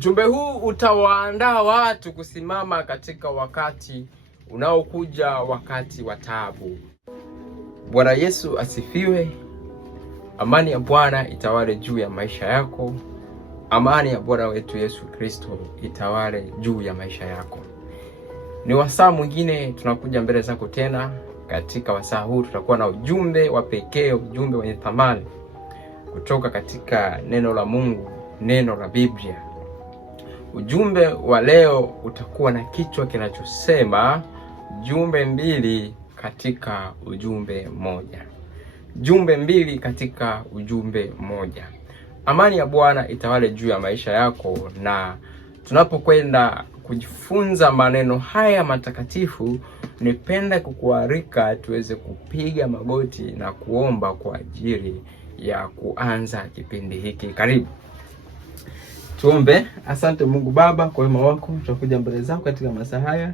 Ujumbe huu utawaandaa watu kusimama katika wakati unaokuja, wakati wa taabu. Bwana Yesu asifiwe. Amani ya Bwana itawale juu ya maisha yako. Amani ya Bwana wetu Yesu Kristo itawale juu ya maisha yako. Ni wasaa mwingine tunakuja mbele zako tena. Katika wasaa huu tutakuwa na ujumbe wa pekee, ujumbe wenye thamani kutoka katika neno la Mungu, neno la Biblia. Ujumbe wa leo utakuwa na kichwa kinachosema jumbe mbili katika ujumbe mmoja. Jumbe mbili katika ujumbe mmoja. Amani ya Bwana itawale juu ya maisha yako, na tunapokwenda kujifunza maneno haya matakatifu, nipenda kukualika tuweze kupiga magoti na kuomba kwa ajili ya kuanza kipindi hiki. Karibu tuombe. Asante Mungu Baba kwa wema wako, tunakuja mbele zako katika masaa haya.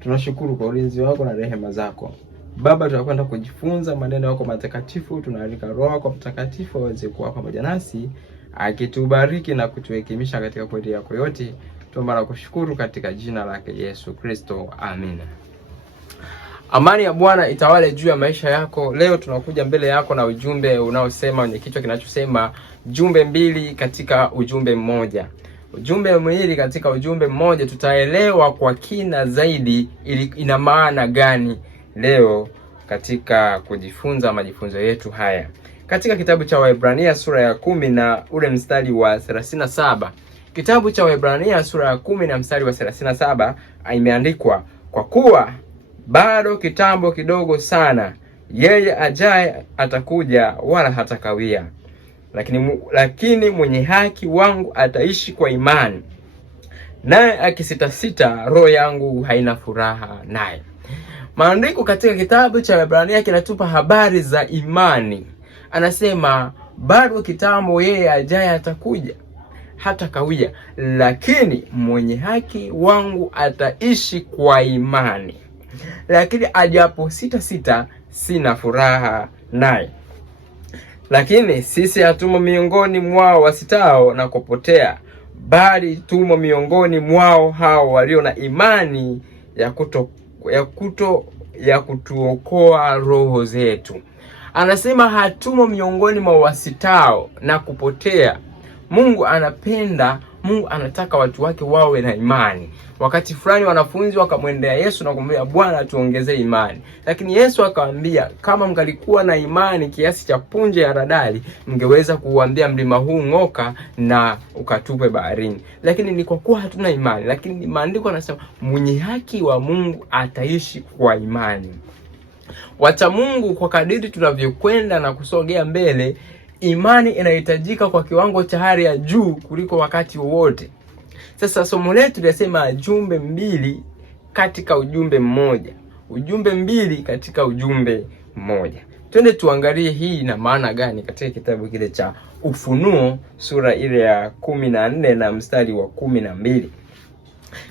Tunashukuru kwa ulinzi wako na rehema zako. Baba, tunakwenda kujifunza maneno yako matakatifu. Tunaalika Roho yako Mtakatifu aweze kuwa pamoja nasi, akitubariki na kutuhekimisha katika kweli yako yote. Tuomba na kushukuru katika jina lake Yesu Kristo. Amina. Amani ya Bwana itawale juu ya maisha yako. Leo tunakuja mbele yako na ujumbe unaosema, wenye kichwa kinachosema jumbe mbili katika ujumbe mmoja. Ujumbe mwili katika ujumbe mmoja, tutaelewa kwa kina zaidi ina maana gani leo katika kujifunza majifunzo yetu haya. Katika kitabu cha Waebrania sura ya 10 na ule mstari wa 37. Kitabu cha Waebrania sura ya 10 na mstari wa 37 imeandikwa, kwa kuwa bado kitambo kidogo sana, yeye ajaye atakuja wala hatakawia. Lakini mwenye haki wangu ataishi kwa imani, naye akisitasita, roho yangu haina furaha naye. Maandiko katika kitabu cha Waebrania kinatupa habari za imani. Anasema bado kitambo, yeye ajaye atakuja hatakawia, lakini mwenye haki wangu ataishi kwa imani, lakini ajapo sita sina furaha naye. Lakini sisi hatumo miongoni mwao wasitao na kupotea, bali tumo miongoni mwao hao walio na imani ya kutuokoa roho zetu. Anasema hatumo miongoni mwa wasitao na kupotea. Mungu anataka watu wake wawe na imani. Wakati fulani wanafunzi wakamwendea Yesu na kumwambia, Bwana, tuongezee imani. Lakini Yesu akawaambia, kama mngalikuwa na imani kiasi cha punje ya haradali, mngeweza kuuambia mlima huu ng'oka na ukatupwe baharini. Lakini ni kwa kuwa hatuna imani. Lakini maandiko yanasema mwenye haki wa Mungu ataishi kwa imani. Wacha Mungu, kwa kadiri tunavyokwenda na kusogea mbele, imani inahitajika kwa kiwango cha hali ya juu kuliko wakati wowote. Sasa somo letu linasema jumbe mbili katika ujumbe mmoja. Ujumbe mbili katika ujumbe mmoja. Twende tuangalie hii ina maana gani katika kitabu kile cha Ufunuo sura ile ya 14 na mstari wa 12.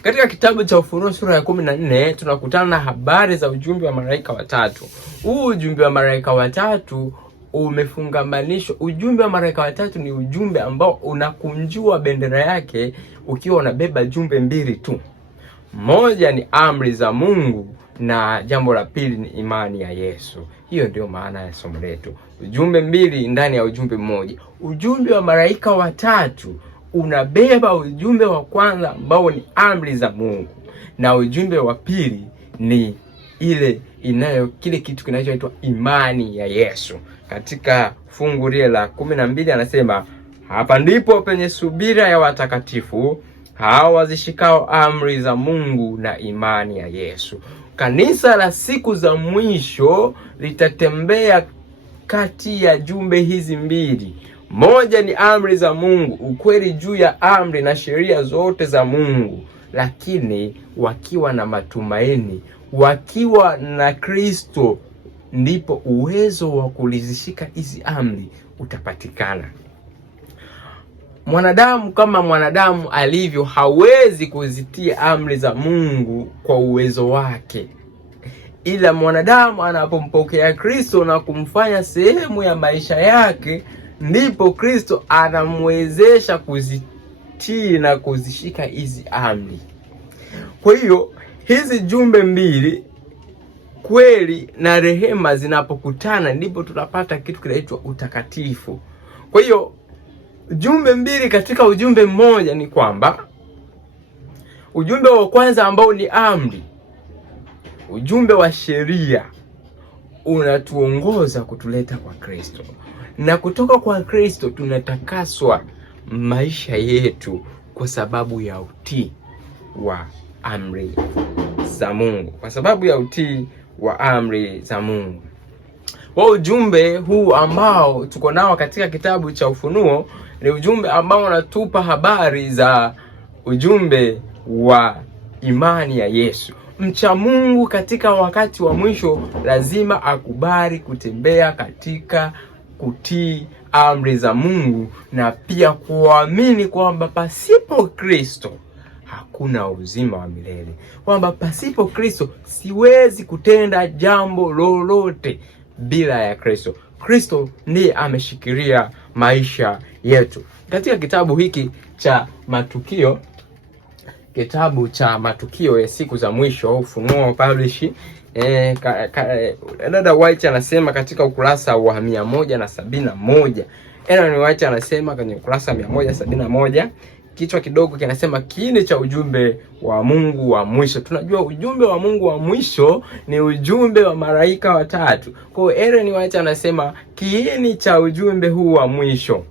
Katika kitabu cha Ufunuo sura ya 14 tunakutana na habari za ujumbe wa malaika watatu. Huu ujumbe wa malaika watatu umefungamanishwa. Ujumbe wa malaika watatu ni ujumbe ambao unakunjua bendera yake ukiwa unabeba jumbe mbili tu. Moja ni amri za Mungu na jambo la pili ni imani ya Yesu. Hiyo ndio maana ya somo letu. Ujumbe mbili ndani ya ujumbe mmoja. Ujumbe wa malaika watatu unabeba ujumbe wa kwanza ambao ni amri za Mungu, na ujumbe wa pili ni kile kitu kinachoitwa imani ya Yesu. Katika fungu lile la 12 anasema, hapa ndipo penye subira ya watakatifu, hao wazishikao amri za Mungu na imani ya Yesu. Kanisa la siku za mwisho litatembea kati ya jumbe hizi mbili. Moja ni amri za Mungu, ukweli juu ya amri na sheria zote za Mungu, lakini wakiwa na matumaini, wakiwa na Kristo, ndipo uwezo wa kulizishika hizi amri utapatikana. Mwanadamu kama mwanadamu alivyo hawezi kuzitia amri za Mungu kwa uwezo wake. Ila mwanadamu anapompokea Kristo na kumfanya sehemu ya maisha yake, ndipo Kristo anamwezesha kutii na kuzishika hizi amri. Kwa hiyo hizi jumbe mbili, kweli na rehema, zinapokutana ndipo tunapata kitu kinaitwa utakatifu. Kwa hiyo jumbe mbili katika ujumbe mmoja ni kwamba ujumbe wa kwanza ambao ni amri, ujumbe wa sheria, unatuongoza kutuleta kwa Kristo, na kutoka kwa Kristo tunatakaswa maisha yetu kwa sababu ya utii wa amri za Mungu, kwa sababu ya utii wa amri za Mungu. Kwa ujumbe huu ambao tuko nao katika kitabu cha Ufunuo ni ujumbe ambao unatupa habari za ujumbe wa imani ya Yesu. Mcha Mungu katika wakati wa mwisho lazima akubali kutembea katika kutii amri za Mungu, na pia kuamini kwamba pasipo Kristo hakuna uzima wa milele, kwamba pasipo Kristo siwezi kutenda jambo lolote bila ya Kristo. Kristo ndiye ameshikilia maisha yetu. Katika kitabu hiki cha matukio, kitabu cha matukio ya siku za mwisho, Ufunuo Publish, dada White anasema katika ukurasa wa 171, Ellen White anasema kwenye ukurasa 171, kichwa kidogo kinasema kiini cha ujumbe wa Mungu wa mwisho. Tunajua ujumbe wa Mungu wa mwisho ni ujumbe wa malaika watatu. Kwa hiyo Ellen White anasema kiini cha ujumbe huu wa mwisho,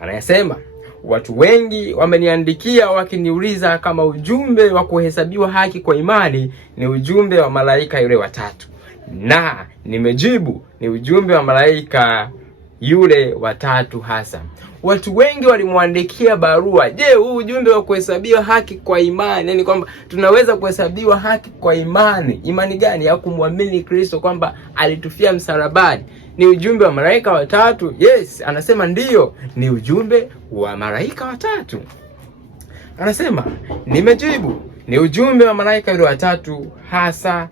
anasema watu wengi wameniandikia wakiniuliza kama ujumbe wa kuhesabiwa haki kwa imani ni ujumbe wa malaika yule watatu, na nimejibu ni ujumbe wa malaika yule watatu hasa. Watu wengi walimwandikia barua, je, huu ujumbe wa kuhesabiwa haki kwa imani, yani kwamba tunaweza kuhesabiwa haki kwa imani, imani gani? Ya kumwamini Kristo kwamba alitufia msalabani, ni ujumbe wa malaika watatu? Yes, anasema ndiyo, ni ujumbe wa malaika watatu. Anasema nimejibu ni ujumbe wa malaika yule watatu hasa,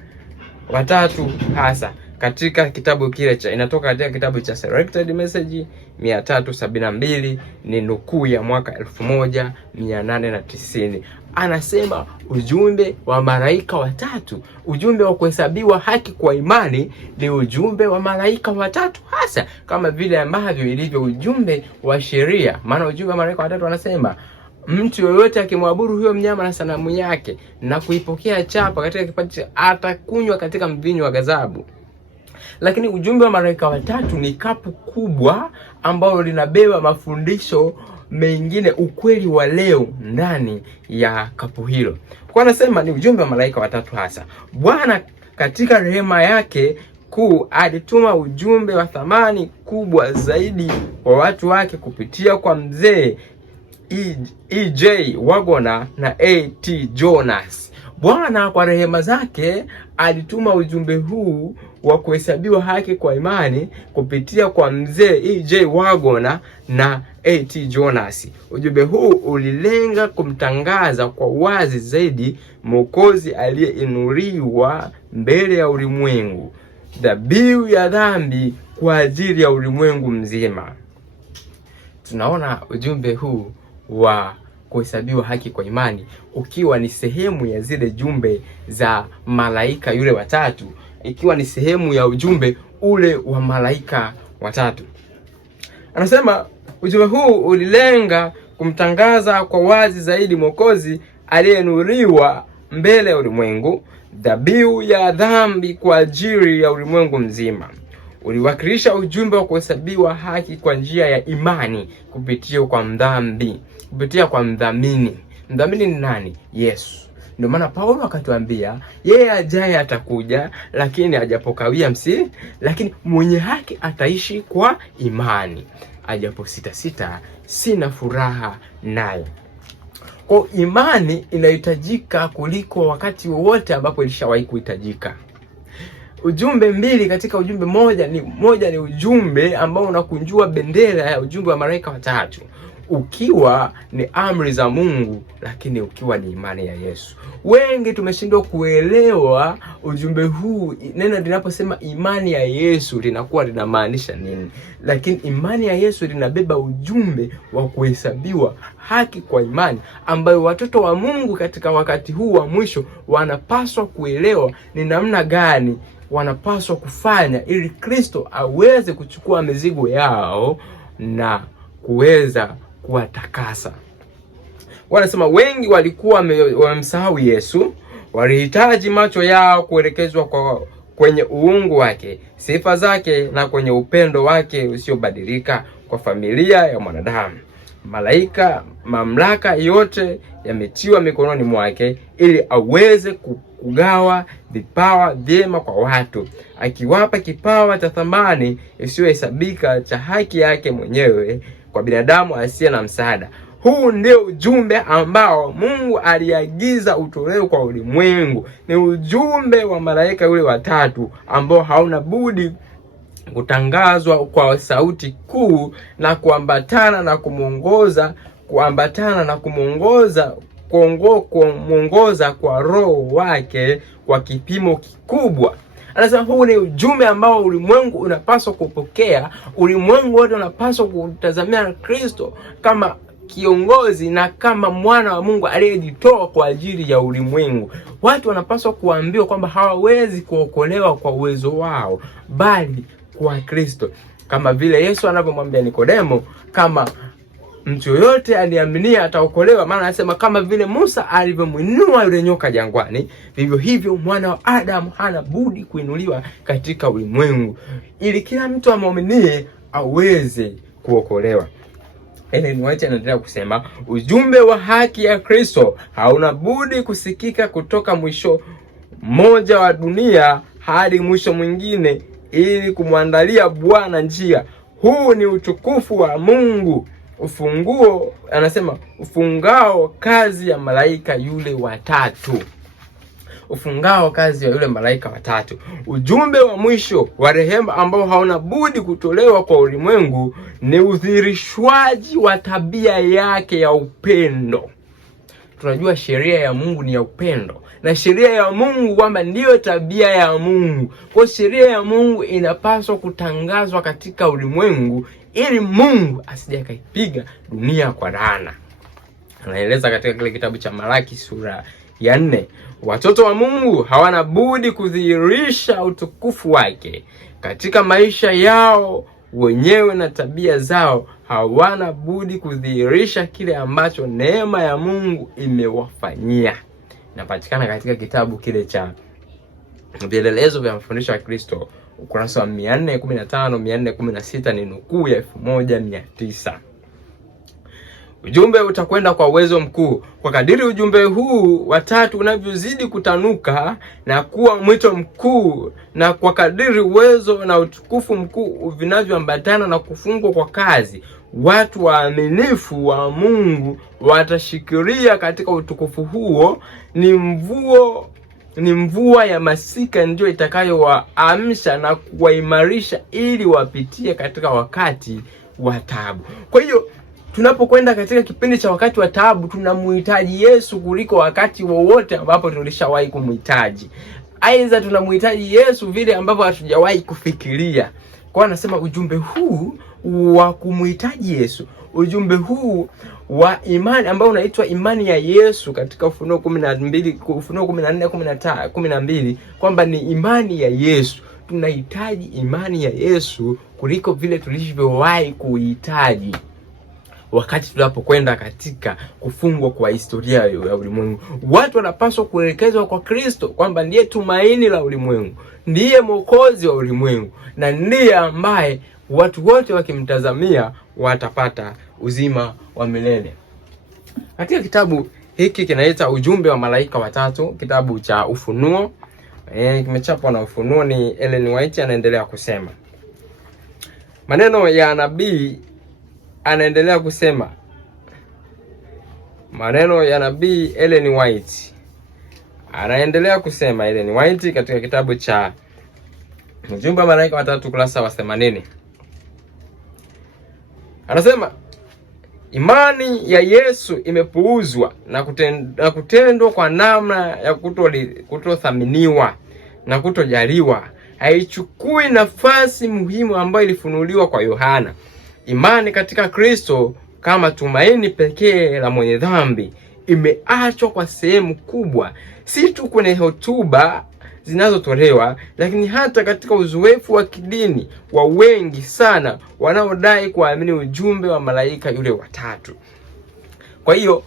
katika kitabu kile cha, inatoka katika kitabu cha Selected Message 372, ni nukuu ya mwaka 1890. Anasema ujumbe wa malaika watatu, ujumbe wa kuhesabiwa haki kwa imani ni ujumbe wa malaika watatu hasa, kama vile ambavyo ilivyo ujumbe wa sheria. Maana ujumbe wa malaika watatu anasema mtu yoyote akimwabudu huyo mnyama na sanamu yake na kuipokea chapa katika kipaji atakunywa katika mvinyo wa ghadhabu. Lakini ujumbe wa malaika watatu ni kapu kubwa ambalo linabeba mafundisho mengine, ukweli wa leo ndani ya kapu hilo. Kwa anasema ni ujumbe wa malaika watatu hasa. Bwana katika rehema yake kuu alituma ujumbe wa thamani kubwa zaidi kwa watu wake kupitia kwa mzee E.J. Waggoner na A.T. Jonas. Bwana kwa rehema zake alituma ujumbe huu wa kuhesabiwa haki kwa imani kupitia kwa mzee E.J. Waggoner na A.T. Jonas. Ujumbe huu ulilenga kumtangaza kwa wazi zaidi Mwokozi aliyeinuliwa mbele ya ulimwengu, dhabihu ya dhambi kwa ajili ya ulimwengu mzima. Tunaona ujumbe huu wa kuhesabiwa haki kwa imani ukiwa ni sehemu ya zile jumbe za malaika yule watatu, ikiwa ni sehemu ya ujumbe ule wa malaika watatu. Anasema ujumbe huu ulilenga kumtangaza kwa wazi zaidi Mwokozi aliyeinuliwa mbele ya ulimwengu, dhabihu ya dhambi kwa ajili ya ulimwengu mzima. Uliwakilisha ujumbe wa kuhesabiwa haki kwa njia ya imani kupitia kwa mdhamini. Mdhamini ni nani? Yesu. Ndio maana Paulo akatuambia yeye ajaye atakuja, lakini ajapokawia lakini mwenye haki ataishi kwa imani. Ajapo sita sina furaha naye. Kwa imani inahitajika kuliko wakati wowote ambapo ilishawahi kuhitajika. Ujumbe mbili katika ujumbe moja ni ujumbe ambao unakunjua bendera ya ujumbe wa malaika watatu. ukiwa ni amri za Mungu, lakini ukiwa ni imani ya Yesu. Wengi tumeshindwa kuelewa ujumbe huu. Neno linaposema imani ya Yesu linakuwa linamaanisha nini? Lakini imani ya Yesu linabeba ujumbe wa kuhesabiwa haki kwa imani, ambayo watoto wa Mungu katika wakati huu wa mwisho wanapaswa kuelewa ni namna gani wanapaswa kufanya ili Kristo aweze kuchukua mizigo yao na kuweza kuwatakasa. Wanasema wengi walikuwa wamemsahau Yesu, walihitaji macho yao kuelekezwa kwenye uungu wake, sifa zake, na kwenye upendo wake usiobadilika kwa familia ya mwanadamu. Malaika, mamlaka yote yametiwa mikononi mwake ili aweze kugawa vipawa vyema kwa watu, akiwapa kipawa cha thamani isiyohesabika cha haki yake mwenyewe kwa binadamu asiye na msaada. Huu ndio ujumbe ambao Mungu aliagiza utolewe kwa ulimwengu. Ni ujumbe wa malaika yule watatu ambao hauna budi kutangazwa kwa sauti kuu na kuambatana na kumuongoza kwa Roho wake kwa kipimo kikubwa. Anasema huu ni ujumbe ambao ulimwengu unapaswa kupokea. Ulimwengu wote unapaswa kutazamia Kristo kama kiongozi na kama mwana wa Mungu aliyejitoa kwa ajili ya ulimwengu. Watu wanapaswa kuambiwa kwamba hawawezi kuokolewa kwa uwezo wao, bali kwa Kristo. Kama vile Yesu anavyomwambia Nikodemo, kama mtu yoyote aliaminia ataokolewa, maana anasema kama vile Musa alivyomwinua yule nyoka jangwani, vivyo hivyo mwana wa Adamu hana budi kuinuliwa katika ulimwengu, ili kila mtu amwaminie aweze kuokolewa. Ellen White anaendelea kusema ujumbe wa haki ya Kristo hauna budi kusikika kutoka mwisho mmoja wa dunia hadi mwisho mwingine, ili kumwandalia Bwana njia. Huu ni utukufu wa Mungu, ufungao kazi ya malaika yule watatu. Ujumbe wa mwisho wa rehema ambao hauna budi kutolewa kwa ulimwengu ni udhihirishwaji wa tabia yake ya upendo. Tunajua sheria ya Mungu ni ya upendo, na sheria ya Mungu kwamba ndiyo tabia ya Mungu. Kwa sheria ya Mungu inapaswa kutangazwa katika ulimwengu ili Mungu asije akaipiga dunia kwa laana. Anaeleza katika kile kitabu cha Malaki sura ya 4, watoto wa Mungu hawana budi kudhihirisha utukufu wake katika maisha yao wenyewe na tabia zao. Hawana budi kudhihirisha kile ambacho neema ya Mungu imewafanyia. Inapatikana katika kitabu kile cha Vielelezo vya Mafundisho ya Kristo, ukurasa wa 415, 416, ni nukuu ya 1900. Ujumbe utakwenda kwa uwezo mkuu. Kwa kadiri ujumbe huu watatu unavyozidi kutanuka na kuwa mwito mkuu, na kwa kadiri uwezo na utukufu mkuu vinavyoambatana na kufungwa kwa kazi, watu waaminifu wa Mungu watashikilia katika utukufu huo. Ni mvua ya masika ndio itakayowaamsha na kuwaimarisha ili wapitie katika wakati wa taabu. Kwa hiyo tunapokwenda katika kipindi cha wakati wa taabu, tunamhitaji Yesu kuliko wakati wowote ambapo tulishawahi kumhitaji. Aidha tunamhitaji Yesu vile ambavyo hatujawahi kufikiria. Kwa anasema ujumbe huu wa kumhitaji Yesu, ujumbe huu wa imani ambao unaitwa imani ya Yesu katika Ufunuo 12, Ufunuo 14:12, kwamba ni imani ya Yesu. Tunahitaji imani ya Yesu kuliko vile tulivyowahi kuhitaji wakati tunapokwenda katika kufungwa kwa historia ya ulimwengu. Watu wanapaswa kuelekezwa kwa Kristo kwamba ndiye tumaini la ulimwengu, ndiye mwokozi wa ulimwengu, na ndiye ambaye watu wote wakimtazamia watapata uzima wa milele. Katika kitabu hiki kinaitwa Ujumbe wa Malaika Watatu, kitabu cha Ufunuo, kimechapwa na Ufunuo, ni Ellen White anaendelea kusema. Maneno ya nabii anaendelea kusema. Maneno ya nabii Ellen White anaendelea kusema. Ellen White katika kitabu cha Ujumbe wa Malaika Watatu kurasa wa 80. Anasema Imani ya Yesu imepuuzwa na kutendwa kwa namna ya kutothaminiwa na kutojaliwa. Haichukui nafasi muhimu ambayo ilifunuliwa kwa Yohana. Imani katika Kristo kama tumaini pekee la mwenye dhambi imeachwa kwa sehemu kubwa, si tu kwenye hotuba zinazotolewa, lakini hata katika uzoefu wa kidini wa wengi sana wanaodai kuamini ujumbe wa malaika yule watatu. Kwa hiyo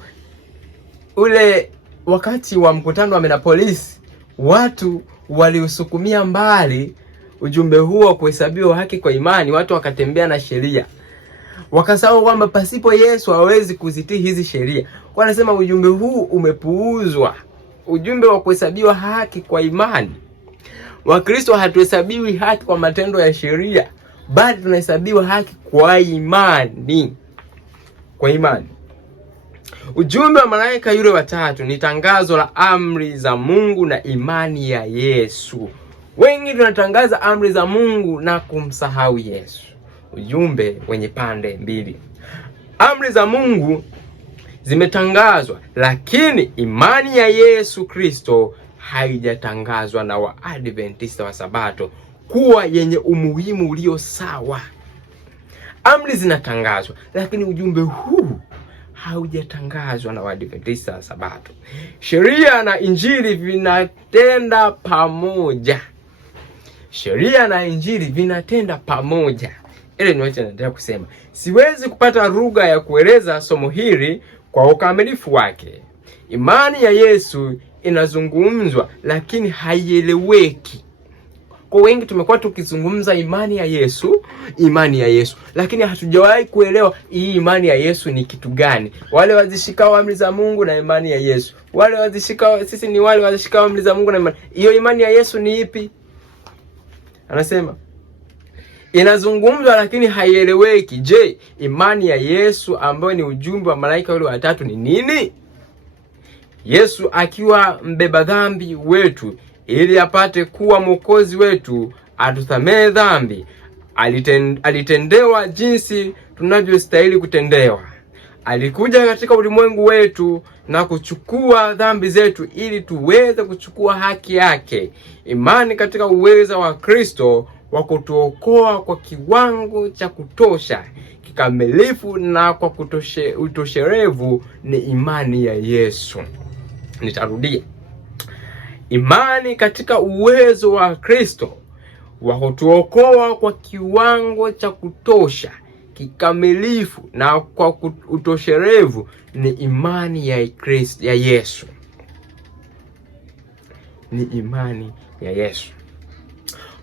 ule wakati wa mkutano wa Minneapolis, watu waliusukumia mbali ujumbe huo wa kuhesabiwa haki kwa imani. Watu wakatembea na sheria, wakasahau kwamba pasipo Yesu hawezi kuzitii hizi sheria. Wanasema ujumbe huu umepuuzwa, ujumbe wa kuhesabiwa haki kwa imani. Wakristo hatuhesabiwi haki kwa matendo ya sheria, bali tunahesabiwa haki kwa imani. Kwa imani. Ujumbe wa malaika yule watatu ni tangazo la amri za Mungu na imani ya Yesu. Wengi tunatangaza amri za Mungu na kumsahau Yesu. Ujumbe wenye pande mbili. Amri za Mungu zimetangazwa, lakini imani ya Yesu Kristo haijatangazwa na Waadventista wa Sabato kuwa yenye umuhimu ulio sawa. Amri zinatangazwa, lakini ujumbe huu haujatangazwa na Waadventista wa Sabato. Sheria na Injili vinatenda pamoja. Sheria na Injili vinatenda pamoja. Ile niwacha naendelea kusema. Siwezi kupata lugha ya kueleza somo hili kwa ukamilifu wake. Imani ya Yesu inazungumzwa lakini haieleweki. Kwa wengi tumekuwa tukizungumza imani ya Yesu, lakini hatujawahi kuelewa hii imani ya Yesu ni kitu gani. Wale wazishikao amri za Mungu na imani ya Yesu. Sisi ni wale wazishikao amri za Mungu na imani. Hiyo imani ya Yesu ni ipi? Anasema inazungumzwa lakini haieleweki. Je, imani ya Yesu ambayo ni ujumbe wa malaika wale watatu ni nini? Yesu akiwa mbeba dhambi wetu ili apate kuwa mwokozi wetu, atusamehe dhambi, alitendewa jinsi tunavyostahili kutendewa. Alikuja katika ulimwengu wetu na kuchukua dhambi zetu ili tuweze kuchukua haki yake. Imani katika uweza wa Kristo wa kutuokoa kwa kiwango cha kutosha, kikamilifu na kwa utosherevu ni imani ya Yesu. Nitarudia. Imani katika uwezo wa Kristo wa kutuokoa kwa kiwango cha kutosha, kikamilifu na kwa utosherevu ni imani ya Kristo, ya Yesu. Ni imani ya Yesu.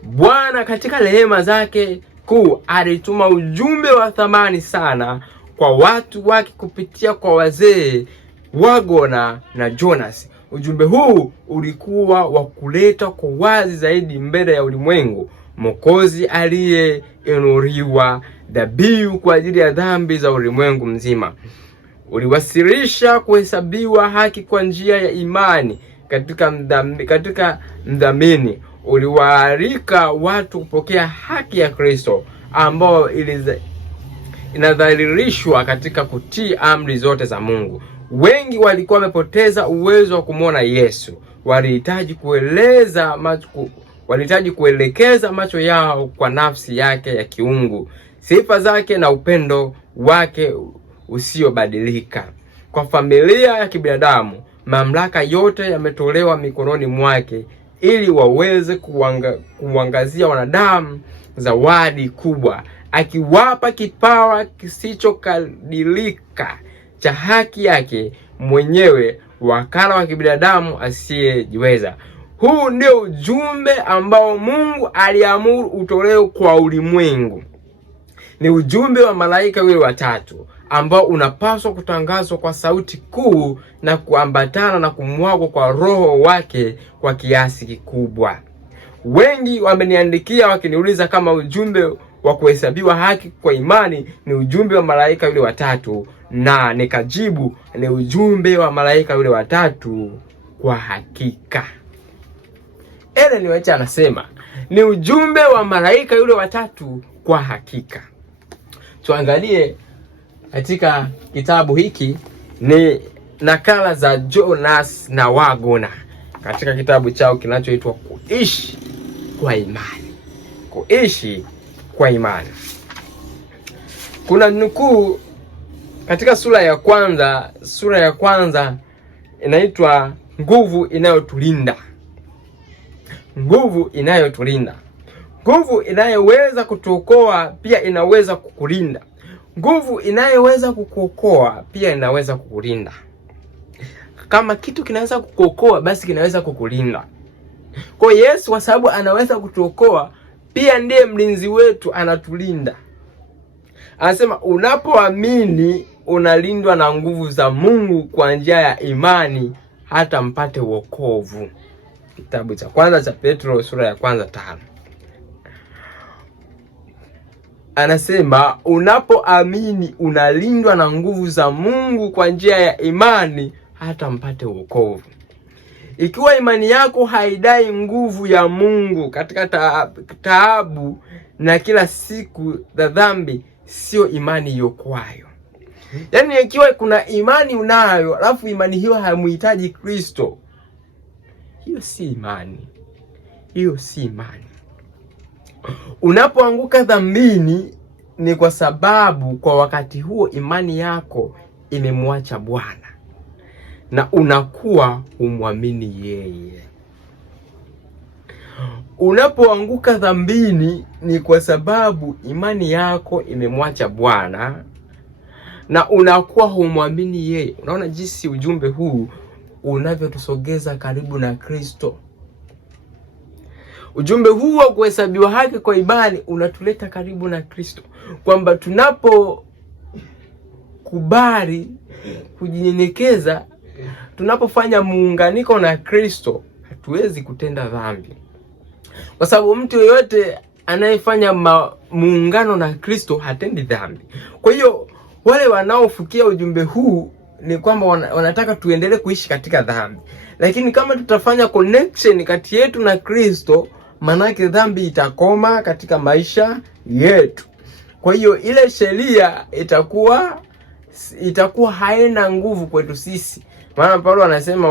Bwana katika rehema zake kuu alituma ujumbe wa thamani sana kwa watu wake kupitia kwa wazee Wagona na Jonas. Ujumbe huu ulikuwa wa kuleta kwa wazi zaidi mbele ya ulimwengu Mwokozi aliyeinuliwa dhabihu kwa ajili ya dhambi za ulimwengu mzima. Uliwasilisha kuhesabiwa haki kwa njia ya imani katika mdhamini. Uliwaalika watu kupokea haki ya Kristo ambao inadhalilishwa katika kutii amri zote za Mungu. Wengi walikuwa wamepoteza uwezo wa kumwona Yesu. Walihitaji kuelekeza macho yao kwa nafsi yake ya kiungu, sifa zake na upendo wake usiobadilika. Kwa familia ya kibinadamu, mamlaka yote yametolewa mikononi mwake ili waweze kuangazia wanadamu zawadi kubwa, akiwapa kipawa kisichokadilika cha haki yake mwenyewe, wakala wa kibinadamu asiyejiweza. Huu ndio ujumbe ambao Mungu aliamuru utolewe kwa ulimwengu. Ni ujumbe wa malaika wale watatu ambao unapaswa kutangazwa kwa sauti kuu na kuambatana na kumwagwa kwa Roho wake kwa kiasi kikubwa. Wengi wameniandikia wakiniuliza kama ujumbe wa kuhesabiwa haki kwa imani ni ujumbe wa malaika yule watatu, na nikajibu ni ujumbe wa malaika yule watatu kwa hakika. Ellen White anasema ni ujumbe wa malaika yule watatu kwa hakika. Tuangalie katika kitabu hiki ni nakala za Jonas na Wagner katika kitabu chao kinachoitwa Kuishi kwa Imani. Kuishi kwa Imani. Kuna nukuu katika sura ya kwanza inaitwa nguvu inayotulinda. Nguvu inayotulinda. Nguvu inayoweza kutuokoa pia inaweza kukulinda. Nguvu inayoweza kukuokoa pia inaweza kukulinda. Kama kitu kinaweza kukuokoa, basi kinaweza kukulinda. Kwa Yesu, kwa sababu anaweza kutuokoa, pia ndiye mlinzi wetu, anatulinda. Anasema unapoamini unalindwa na nguvu za Mungu kwa njia ya imani hata mpate wokovu. Kitabu cha kwanza cha Petro sura ya 1:5. Anasema unapoamini unalindwa na nguvu za Mungu kwa njia ya imani hata mpate wokovu. Ikiwa imani yako haidai nguvu ya Mungu katika taabu na kila siku za dhambi, sio imani iokoayo. Yaani ikiwa kuna imani unayo, alafu imani hiyo haimhitaji Kristo, hiyo si imani. Hiyo si imani. Unapoanguka dhambini ni kwa sababu kwa wakati huo imani yako imemwacha Bwana na unakuwa humwamini yeye. Unapoanguka dhambini ni kwa sababu imani yako imemwacha Bwana na unakuwa humwamini yeye. Unaona jinsi ujumbe huu unavyotusogeza karibu na Kristo. Ujumbe huu wa kuhesabiwa haki kwa imani unatuleta karibu na Kristo, kwamba tunapokubali kujinyenyekeza, tunapofanya muunganiko na Kristo, hatuwezi kutenda dhambi. Kwa sababu mtu yeyote anayefanya muungano na Kristo hatendi dhambi. Kwa hiyo wale wanaofukia ujumbe huu ni kwamba wanataka tuendelee kuishi katika dhambi. Lakini kama tutafanya connection kati yetu na Kristo, manake dhambi itakoma katika maisha yetu. Kwa hiyo ile sheria itakuwa haina nguvu kwetu sisi. Maana Paulo anasema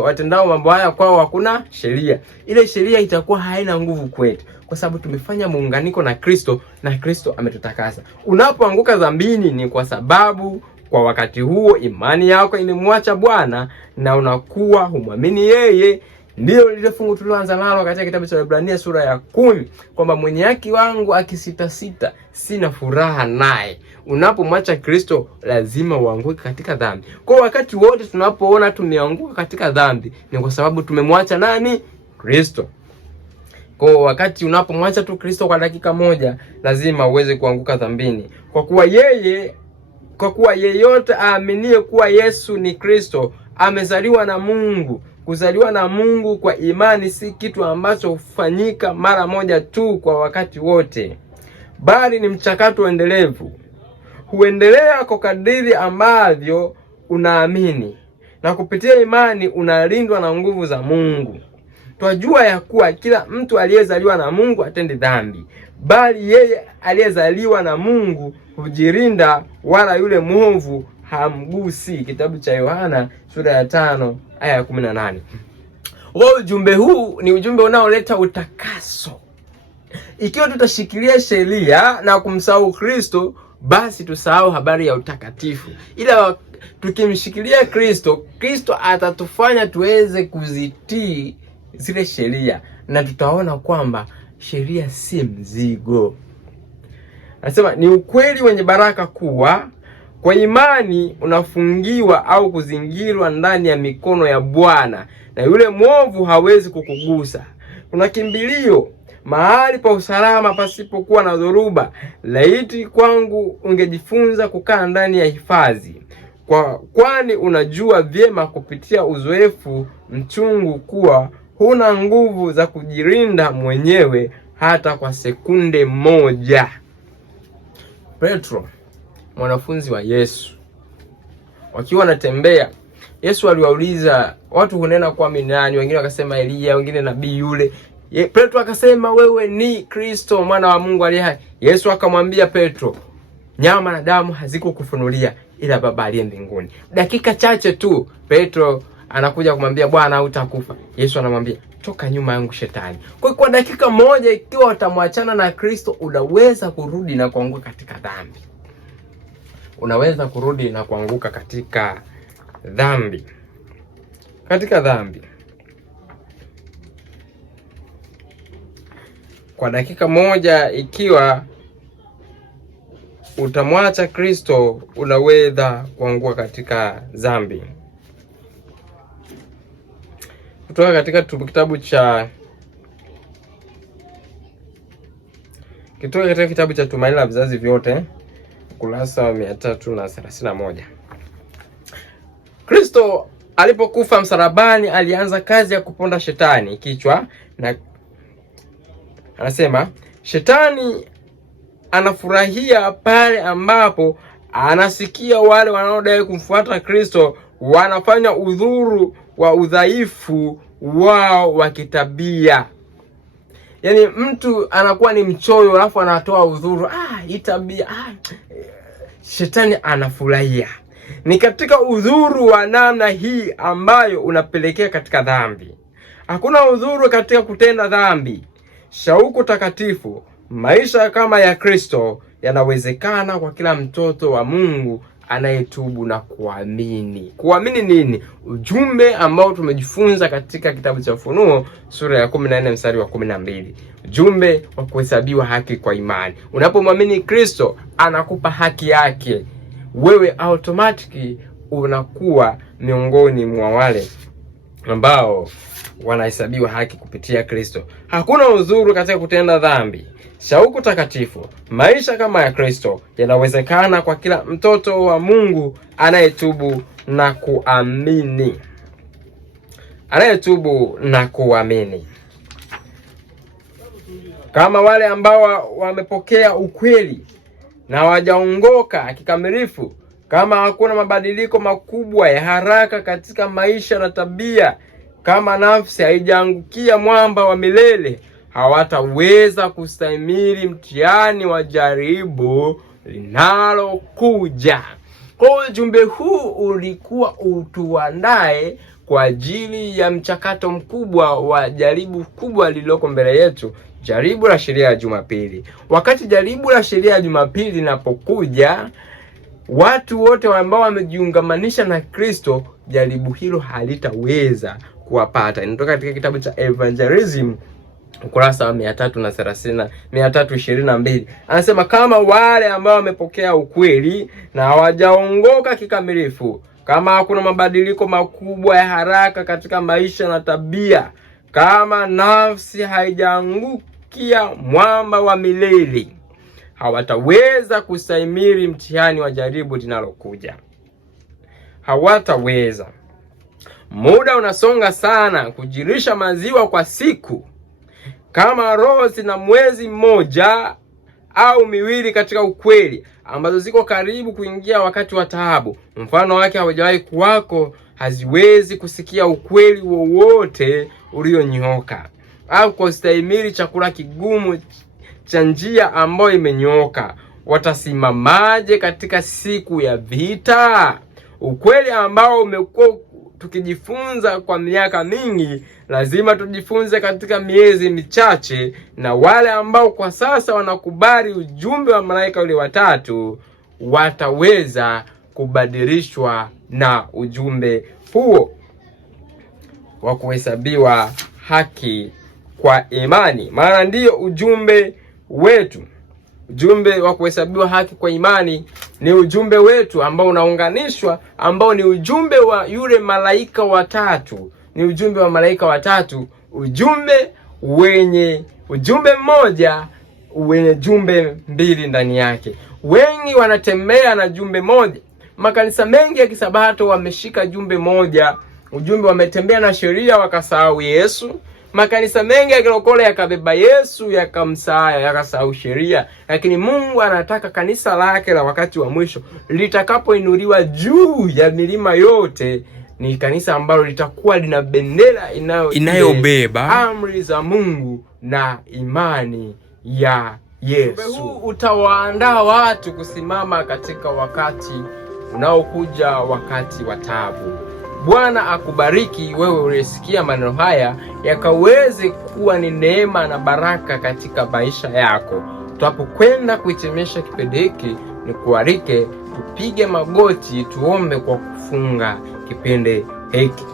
watendao mambo haya kwao hakuna sheria. Ile sheria itakuwa haina nguvu kwetu kwa sababu tumefanya muunganiko na Kristo na Kristo ametutakasa. Unapoanguka dhambini ni kwa sababu kwa wakati huo imani yako imemwacha Bwana na unakuwa humwamini yeye. Ndio lile fungu tulianza nalo katika kitabu cha Waebrania sura ya 10, kwamba mwenye haki wangu akisitasita sina furaha naye. Unapomwacha Kristo lazima uanguke katika dhambi. Kwa wakati wote tunapoona tumeanguka katika dhambi ni kwa sababu tumemwacha nani? Kristo. Kwa wakati unapomwacha tu Kristo kwa dakika moja, lazima uweze kuanguka dhambini. Kwa kuwa yeyote aaminie kuwa Yesu ni Kristo amezaliwa na Mungu. Kuzaliwa na Mungu kwa imani si kitu ambacho hufanyika mara moja tu kwa wakati wote, bali ni mchakato endelevu. Huendelea kwa kadiri ambavyo unaamini, na kupitia imani unalindwa na nguvu za Mungu. Twajua ya kuwa kila mtu aliyezaliwa na Mungu hatendi dhambi, bali yeye aliyezaliwa na Mungu hujirinda, wala yule mwovu hamgusi. Kitabu cha Yohana sura ya 5 aya ya 18. Ujumbe huu ni ujumbe unaoleta utakaso. Ikiwa tutashikilia sheria na kumsahau Kristo, basi tusahau habari ya utakatifu. Ila tukimshikilia Kristo, Kristo atatufanya tuweze kuzitii zile sheria, na tutaona kwamba sheria si mzigo. Anasema ni ukweli wenye baraka kuwa kwa imani unafungiwa au kuzingirwa ndani ya mikono ya Bwana, na yule mwovu hawezi kukugusa. Kuna kimbilio, mahali pa usalama pasipokuwa na dhoruba. Laiti kwangu ungejifunza kukaa ndani ya hifadhi, kwani unajua vyema kupitia uzoefu mchungu kuwa huna nguvu za kujirinda mwenyewe hata kwa sekunde moja. Petro, mwanafunzi wa Yesu, wakiwa wanatembea, Yesu aliwauliza watu hunena kwa nani? Wengine wakasema Elia, wengine nabii yule. Petro akasema wewe ni Kristo, mwana wa Mungu aliye hai. Yesu akamwambia Petro, nyama na damu hazikukufunulia ila Baba aliye mbinguni. Dakika chache tu Petro anakuja kumwambia Bwana, hutakufa. Yesu anamwambia toka nyuma yangu Shetani. Kwa dakika moja ikiwa utamwachana na Kristo, unaweza kurudi na kuanguka katika dhambi. Unaweza kurudi na kuanguka katika dhambi. Kwa dakika moja ikiwa utamwacha Kristo, unaweza kuanguka katika dhambi. Kutoka katika kitabu cha Tumaini la Vizazi Vyote, ukurasa wa 331. Kristo alipokufa msalabani alianza kazi ya kuponda Shetani kichwa, na anasema Shetani anafurahia pale ambapo anasikia wale wanaodai kumfuata Kristo wanafanya udhuru wa udhaifu wao wa kitabia. Yaani mtu anakuwa ni mchoyo alafu anatoa udhuru, hii tabia, Shetani anafurahia. Ni katika udhuru wa namna hii ambayo unapelekea katika dhambi. Hakuna udhuru katika kutenda dhambi. Shauku takatifu, maisha kama ya Kristo yanawezekana kwa kila mtoto wa Mungu anayetubu na kuamini. Kuamini nini? Ujumbe ambao tumejifunza katika kitabu cha Ufunuo sura ya 14 mstari wa 12. Ujumbe wa kuhesabiwa haki kwa imani. Unapomwamini Kristo, anakupa haki yake. Wewe automatically unakuwa miongoni mwa wale ambao wanahesabiwa haki kupitia Kristo. Hakuna udhuru katika kutenda dhambi. Shauku takatifu, maisha kama ya Kristo yanawezekana kwa kila mtoto wa Mungu anayetubu na kuamini. Kama wale ambao wamepokea ukweli na hawajaongoka kikamilifu, kama hakuna mabadiliko makubwa ya haraka katika maisha na tabia, kama nafsi haijaangukia mwamba wa milele, hawataweza kustahimili mtihani wa jaribu linalokuja. Kwa ujumbe huu ulikuwa utuandae kwa ajili ya mchakato mkubwa wa jaribu kubwa lililoko mbele yetu, jaribu la sheria ya Jumapili. Wakati jaribu la sheria ya Jumapili linapokuja, watu wote ambao wamejiungamanisha na Kristo, jaribu hilo halitaweza kuwapata. Inatoka katika kitabu cha Evangelism ukurasa wa 322. Anasema kama wale ambao wamepokea ukweli na hawajaongoka kikamilifu, kama hakuna mabadiliko makubwa ya haraka katika maisha na tabia, kama nafsi haijaangukia mwamba wa milele, hawataweza kustahimili mtihani wa jaribu linalokuja. Hawataweza. Muda unasonga sana kujilisha maziwa kwa siku. Kama roho zina mwezi mmoja au miwili katika ukweli, ambazo ziko karibu kuingia wakati wa taabu, mfano wake haujawahi kuwako, haziwezi kusikia ukweli wowote ulionyooka au kustahimili chakula kigumu cha njia ambayo imenyooka. Watasimamaje katika siku ya vita? Ukweli ambao umekuwa tukijifunza kwa miaka mingi, lazima tujifunze katika miezi michache, na wale ambao kwa sasa wanakubali ujumbe wa malaika wale watatu wataweza kubadilishwa na ujumbe huo wa kuhesabiwa haki kwa imani. Maana ndiyo ujumbe wetu. Ujumbe wa kuhesabiwa haki kwa imani ni ujumbe wetu ambao unaunganishwa, ambao ni ujumbe wa yule malaika watatu. Ni ujumbe wa malaika watatu, ujumbe mmoja wenye jumbe mbili ndani yake. Wengi wanatembea na jumbe moja. Makanisa mengi ya Kisabato wameshika jumbe moja. Ujumbe wametembea na sheria wakasahau Yesu. Makanisa mengi ya kirokole yakabeba Yesu yakasahau sheria. Lakini Mungu anataka kanisa lake la wakati wa mwisho litakapoinuliwa juu ya milima yote, ni kanisa ambalo litakuwa lina bendera inayobeba amri za Mungu na imani ya Yesu. Huu utawaandaa watu kusimama katika wakati unaokuja, wakati wa taabu. Bwana akubariki wewe uliyesikia maneno haya, yakaweze kuwa ni neema na baraka katika maisha yako. Tunapokwenda kuhitimisha kipindi hiki, ni kualike tupige magoti tuombe kwa kufunga kipindi hiki.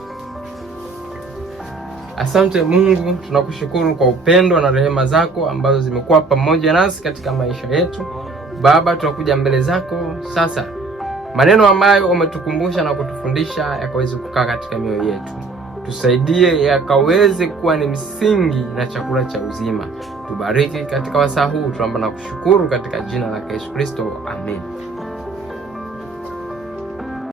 Asante Mungu, tunakushukuru kwa upendo na rehema zako ambazo zimekuwa pamoja nasi katika maisha yetu. Baba, tunakuja mbele zako sasa, maneno ambayo umetukumbusha na kutufundisha yakaweze kukaa katika mioyo yetu. Tusaidie yakaweze kuwa ni msingi na chakula cha uzima. Tubariki katika wasaa huu, tunaomba na kushukuru katika jina la Yesu Kristo, amen.